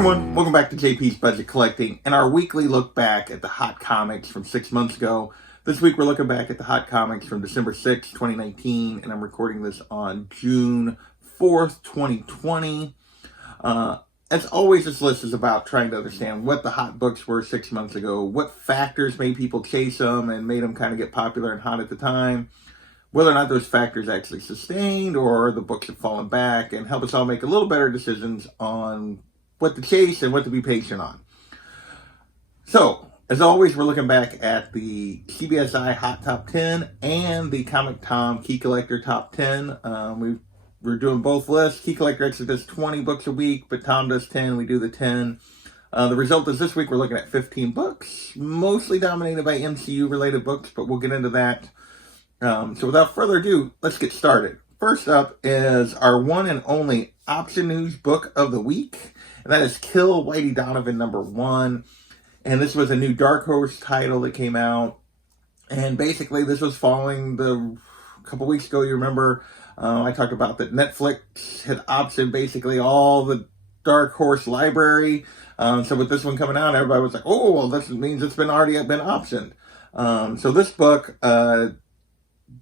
everyone, welcome back to JP's Budget Collecting and our weekly look back at the hot comics from 6 months ago. This week we're looking back at the hot comics from December 6th, 2019, and I'm recording this on June 4th, 2020. As always, this list is about trying to understand what the hot books were 6 months ago, what factors made people chase them and made them kind of get popular and hot at the time, whether or not those factors actually sustained or the books have fallen back, and help us all make a little better decisions on what to chase and what to be patient on. So, as always, we're looking back at the CBSI Hot Top 10 and the Comic Tom Key Collector Top 10. We're doing both lists. Key Collector actually does 20 books a week, but Tom does 10. We do the 10. The result is this week we're looking at 15 books, mostly dominated by MCU-related books, but we'll get into that. So without further ado, let's get started. First up is our one and only Option News book of the week, and that is Kill Whitey Donovan #1. And this was a new Dark Horse title that came out. And basically this was following a couple weeks ago, you remember, I talked about that Netflix had optioned basically all the Dark Horse library. So with this one coming out, everybody was like, oh, well, this means it's already been optioned. So this book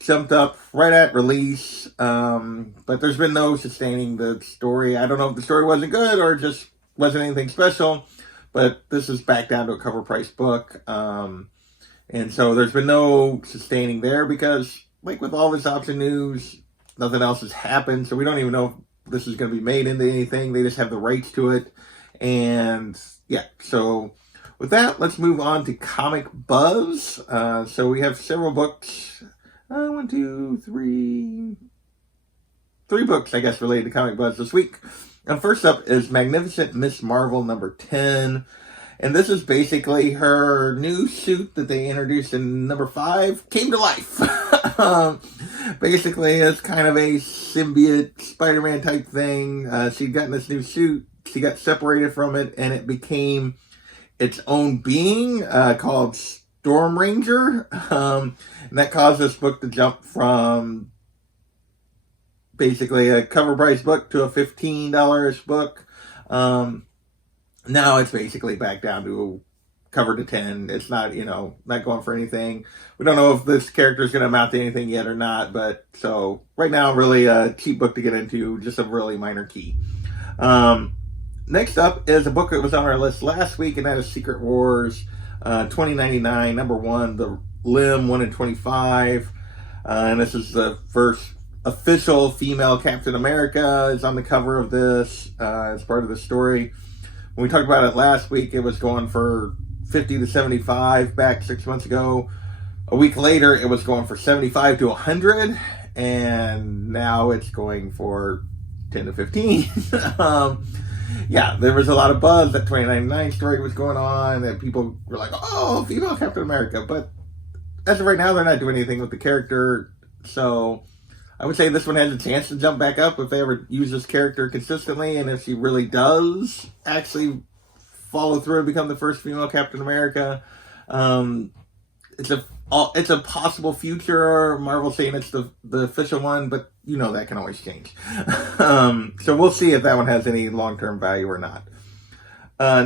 jumped up right at release, but there's been no sustaining the story. I don't know if the story wasn't good or just wasn't anything special, but this is back down to a cover price book. And so there's been no sustaining there because, like with all this Option News, nothing else has happened. So we don't even know if this is going to be made into anything. They just have the rights to it. And yeah, so with that, let's move on to Comic Buzz. So we have several books. Three books, I guess, related to Comic Buzz this week. And first up is Magnificent Miss Marvel #10. And this is basically her new suit that they introduced in #5 came to life. Basically, it's kind of a symbiote Spider-Man type thing. She'd gotten this new suit. She got separated from it, and it became its own being called Storm Ranger. And that caused this book to jump from basically a cover price book to a $15 book. Now it's basically back down to cover to 10. It's not, not going for anything. We don't know if this character is going to amount to anything yet or not, but so right now, really a cheap book to get into, just a really minor key. Next up is a book that was on our list last week, and that is Secret Wars 2099, #1, the Limb 1 in 25. And this is the first official female Captain America is on the cover of this as part of the story. When we talked about it last week, it was going for 50 to 75 back 6 months ago. A week later, it was going for 75 to 100, and now it's going for 10 to 15. Yeah, there was a lot of buzz that 2099 story was going on, and people were like, oh, female Captain America. But as of right now, they're not doing anything with the character. So I would say this one has a chance to jump back up if they ever use this character consistently, and if she really does actually follow through and become the first female Captain America. It's a possible future. Marvel saying it's the official one, but that can always change. So we'll see if that one has any long-term value or not.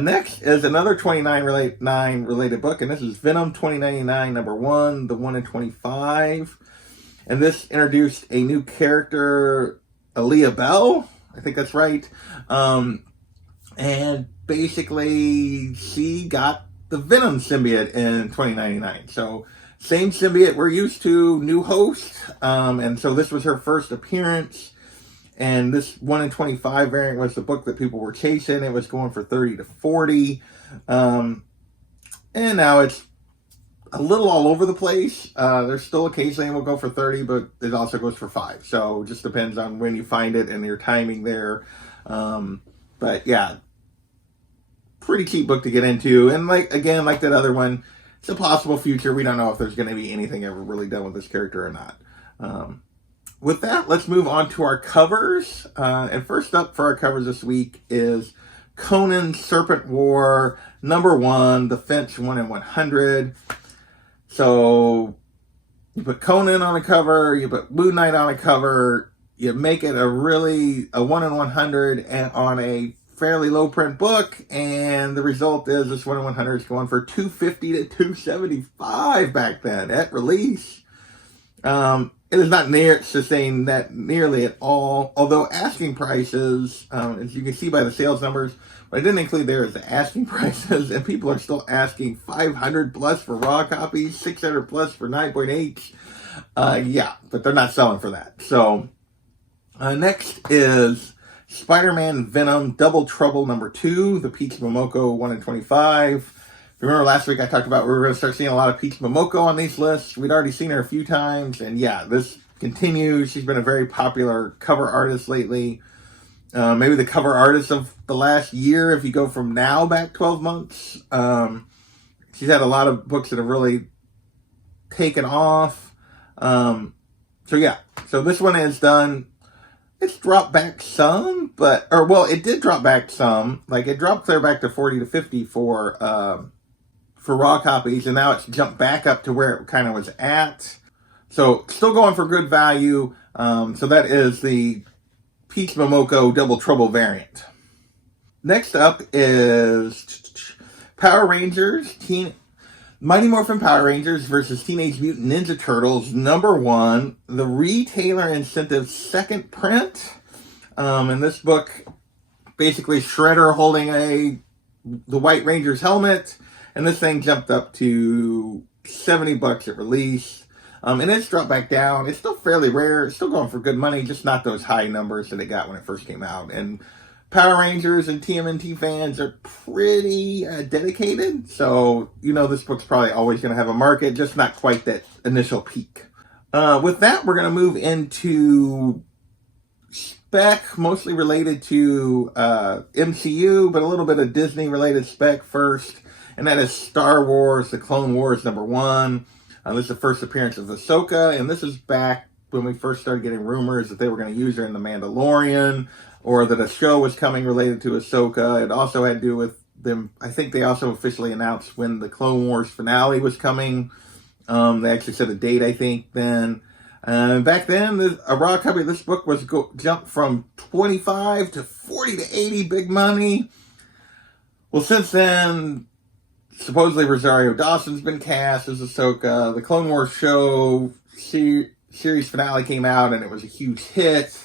Next is another 29 related book, and this is Venom 2099 #1, the 1 in 25. And this introduced a new character, Aaliyah Bell. I think that's right. And basically, she got the Venom symbiote in 2099. So, same symbiote we're used to, new host. And so this was her first appearance. And this 1 in 25 variant was the book that people were chasing. It was going for 30 to 40. And now it's a little all over the place. There's still occasionally it will go for 30, but it also goes for 5. So it just depends on when you find it and your timing there. But yeah, pretty cheap book to get into. And like that other one, it's a possible future. We don't know if there's going to be anything ever really done with this character or not. With that, let's move on to our covers. And first up for our covers this week is Conan Serpent War #1, the Finch 1 in 100. So you put Conan on a cover, you put Moon Knight on a cover, you make it a 1 in 100 and on a fairly low print book, and the result is this 1 in 100 is going for $250 to $275 back then at release. It is not sustained that nearly at all, although asking prices, as you can see by the sales numbers, what I didn't include there is the asking prices, and people are still asking $500 plus for raw copies, $600 plus for 9.8. Yeah, but they're not selling for that. So next is Spider-Man Venom Double Trouble #2, the Peach Momoko 1 in 25. Remember last week I talked about we were going to start seeing a lot of Peach Momoko on these lists. We'd already seen her a few times, and yeah, this continues. She's been a very popular cover artist lately. Maybe the cover artist of the last year, if you go from now back 12 months. She's had a lot of books that have really taken off. So yeah, so this one is done. It's dropped back some, it did drop back some. Like, it dropped clear back to 40 to 50 for raw copies, and now it's jumped back up to where it kind of was at. So still going for good value. So that is the Peach Momoko Double Trouble variant. Next up is Power Rangers Mighty Morphin Power Rangers versus Teenage Mutant Ninja Turtles #1, the retailer incentive second print. In this book, basically Shredder holding the White Ranger's helmet, and this thing jumped up to $70 at release. And it's dropped back down. It's still fairly rare. It's still going for good money, just not those high numbers that it got when it first came out. And Power Rangers and TMNT fans are pretty dedicated. So, this book's probably always going to have a market, just not quite that initial peak. With that, we're going to move into spec, mostly related to MCU, but a little bit of Disney-related spec first. And that is Star Wars, The Clone Wars #1. This is the first appearance of Ahsoka, and this is back when we first started getting rumors that they were going to use her in The Mandalorian, or that a show was coming related to Ahsoka. It also had to do with them. I think they also officially announced when the Clone Wars finale was coming. They actually set a date, I think, then. Back then, a raw copy of this book was jumped from 25 to 40 to 80, big money. Well, since then, supposedly Rosario Dawson's been cast as Ahsoka. The Clone Wars show series finale came out, and it was a huge hit.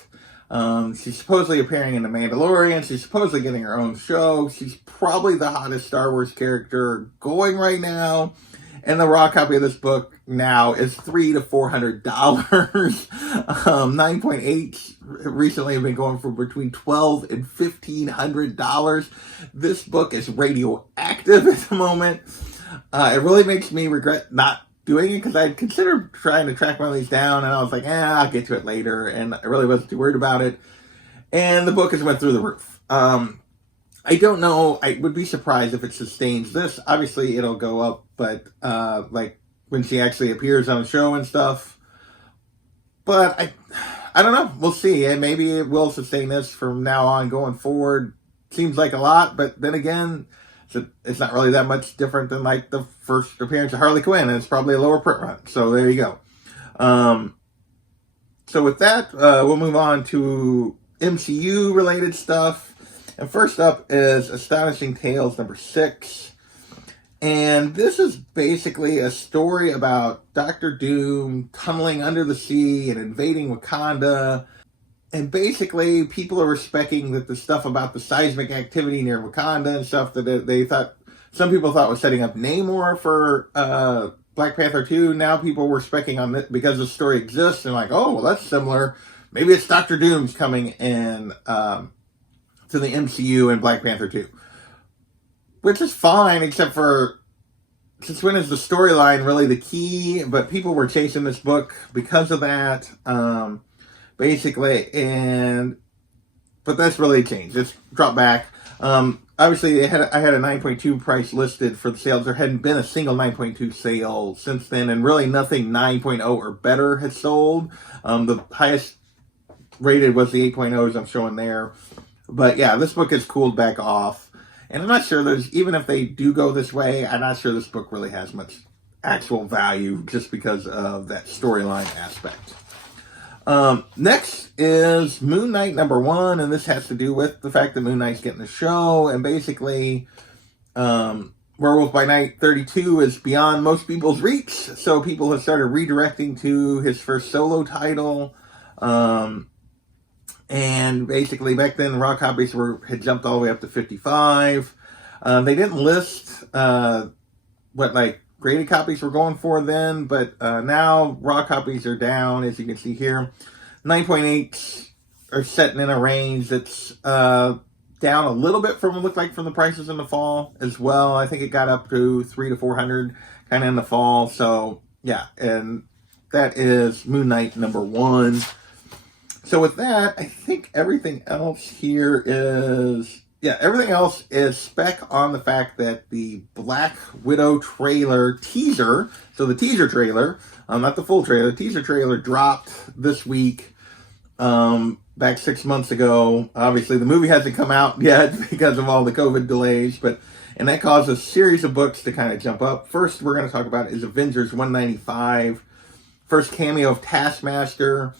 She's supposedly appearing in The Mandalorian. She's supposedly getting her own show. She's probably the hottest Star Wars character going right now. And the raw copy of this book now is $300 to $400. 9.8 recently have been going for between $1,200 and $1,500. This book is radioactive at the moment. It really makes me regret not doing it, because I had considered trying to track one of these down, and I was like, I'll get to it later, and I really wasn't too worried about it. And the book has went through the roof. I don't know. I would be surprised if it sustains this. Obviously, it'll go up, but like when she actually appears on a show and stuff. But I don't know. We'll see. And maybe it will sustain this from now on going forward. Seems like a lot, but then again, it's not really that much different than like the first appearance of Harley Quinn, and it's probably a lower print run. So there you go. So with that, we'll move on to MCU related stuff. And first up is Astonishing Tales #6. And this is basically a story about Doctor Doom tunneling under the sea and invading Wakanda. And basically, people are respecting that the stuff about the seismic activity near Wakanda and stuff that they thought, some people thought was setting up Namor for Black Panther 2. Now people were specking on it because the story exists and like, oh, well, that's similar. Maybe it's Doctor Doom's coming in to the MCU in Black Panther 2. Which is fine, except for, since when is the storyline really the key? But people were chasing this book because of that. Basically, but that's really changed. It's dropped back. Obviously, I had a 9.2 price listed for the sales. There hadn't been a single 9.2 sale since then, and really nothing 9.0 or better has sold. The highest rated was the 8.0s I'm showing there. But yeah, this book has cooled back off. And I'm not sure even if they do go this way, I'm not sure this book really has much actual value just because of that storyline aspect. Next is Moon Knight #1, and this has to do with the fact that Moon Knight's getting the show, and basically, Werewolf by Night 32 is beyond most people's reach, so people have started redirecting to his first solo title. And basically, back then, raw copies had jumped all the way up to 55. They didn't list what graded copies were going for then, but now raw copies are down, as you can see here. 9.8 are setting in a range that's down a little bit from what it looked like from the prices in the fall as well. I think it got up to 300 to 400 kind of in the fall. So yeah, and that is Moon Knight #1. So with that, I think everything else here is, everything else is spec on the fact that the Black Widow trailer teaser, so the teaser trailer, not the full trailer, the teaser trailer dropped this week, back 6 months ago. Obviously, the movie hasn't come out yet because of all the COVID delays, and that caused a series of books to kind of jump up. First, we're going to talk about is Avengers 195, first cameo of Taskmaster.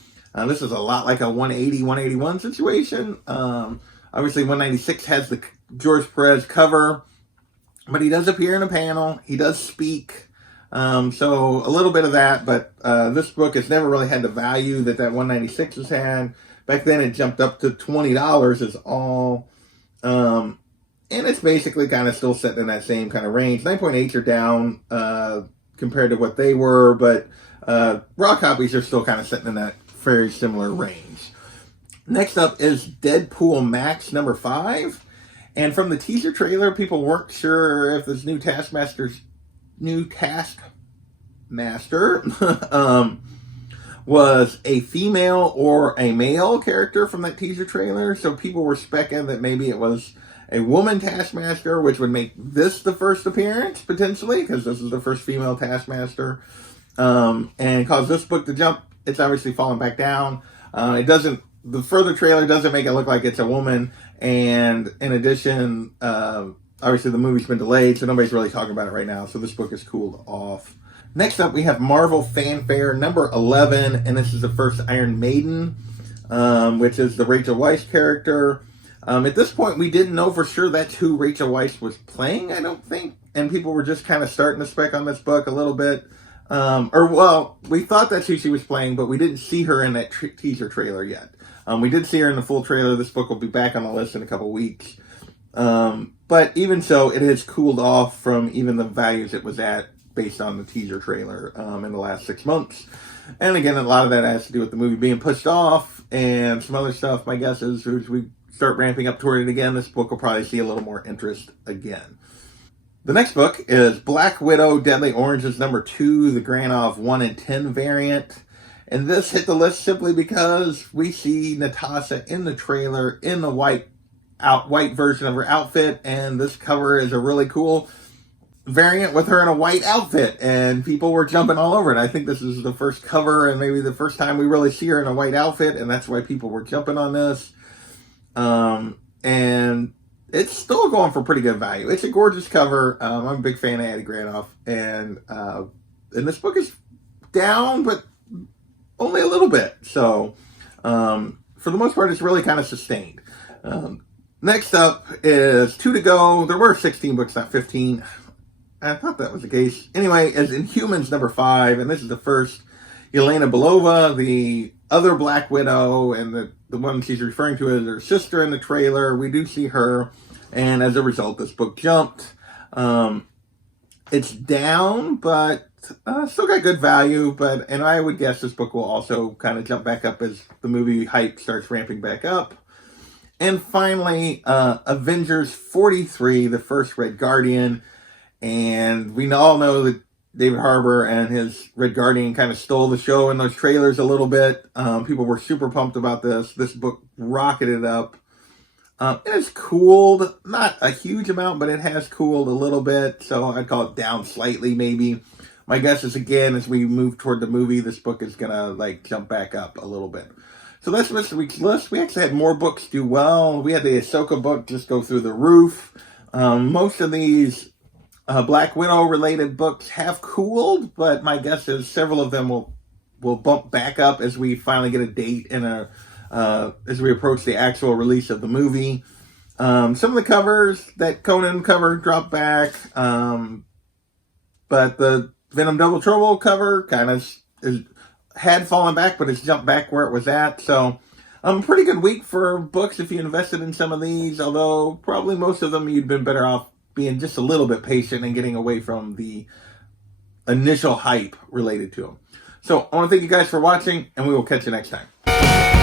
This is a lot like a 180, 181 situation. Obviously, 196 has the George Perez cover, but he does appear in a panel. He does speak. So a little bit of that, but this book has never really had the value that 196 has had. Back then, it jumped up to $20 is all. And it's basically kind of still sitting in that same kind of range. 9.8s are down compared to what they were, but raw copies are still kind of sitting in that very similar range. Next up is Deadpool Max #5. And from the teaser trailer, people weren't sure if this new Taskmaster was a female or a male character from that teaser trailer. So people were speculating that maybe it was a woman Taskmaster, which would make this the first appearance, potentially, because this is the first female Taskmaster. And cause this book to jump. It's obviously falling back down. The further trailer doesn't make it look like it's a woman. And in addition, obviously the movie's been delayed, so nobody's really talking about it right now. So this book is cooled off. Next up, we have Marvel Fanfare #11, and this is the first Iron Maiden, which is the Rachel Weisz character. At this point, we didn't know for sure that's who Rachel Weisz was playing, I don't think. And people were just kind of starting to spec on this book a little bit. We thought that's who she was playing, but we didn't see her in that teaser trailer yet. We did see her in the full trailer. This book will be back on the list in a couple weeks. But even so, it has cooled off from even the values it was at based on the teaser trailer in the last 6 months. And again, a lot of that has to do with the movie being pushed off and some other stuff. My guess is as we start ramping up toward it again, this book will probably see a little more interest again. The next book is Black Widow Deadly Oranges #2, the Granov 1 in 10 variant. And this hit the list simply because we see Natasha in the trailer in the white version of her outfit, and this cover is a really cool variant with her in a white outfit, and people were jumping all over it. I think this is the first cover and maybe the first time we really see her in a white outfit, and that's why people were jumping on this. And it's still going for pretty good value. It's a gorgeous cover. I'm a big fan of Addie Granoff, and this book is down, but only a little bit. So for the most part, it's really kind of sustained. Next up is 2 to go. There were 16 books, not 15. I thought that was the case. Anyway, is Inhumans #5, and this is the first Elena Bulova, the other Black Widow, and the one she's referring to as her sister in the trailer. We do see her, and as a result, this book jumped. It's down, but still got good value. And I would guess this book will also kind of jump back up as the movie hype starts ramping back up. And finally, Avengers 43, the first Red Guardian. And we all know that David Harbour and his Red Guardian kind of stole the show in those trailers a little bit. People were super pumped about this. This book rocketed up. It has cooled, not a huge amount, but it has cooled a little bit. So I'd call it down slightly, maybe. My guess is, again, as we move toward the movie, this book is going to jump back up a little bit. So that's this week's list. We actually had more books do well. We had the Ahsoka book just go through the roof. Most of these Black Widow related books have cooled, but my guess is several of them will will bump back up as we finally get a date and as we approach the actual release of the movie. Some of the covers, that Conan cover dropped back, but the Venom Double Trouble cover kind of had fallen back, but it's jumped back where it was at. So, pretty good week for books if you invested in some of these, although probably most of them you'd been better off being just a little bit patient and getting away from the initial hype related to them. So, I want to thank you guys for watching, and we will catch you next time.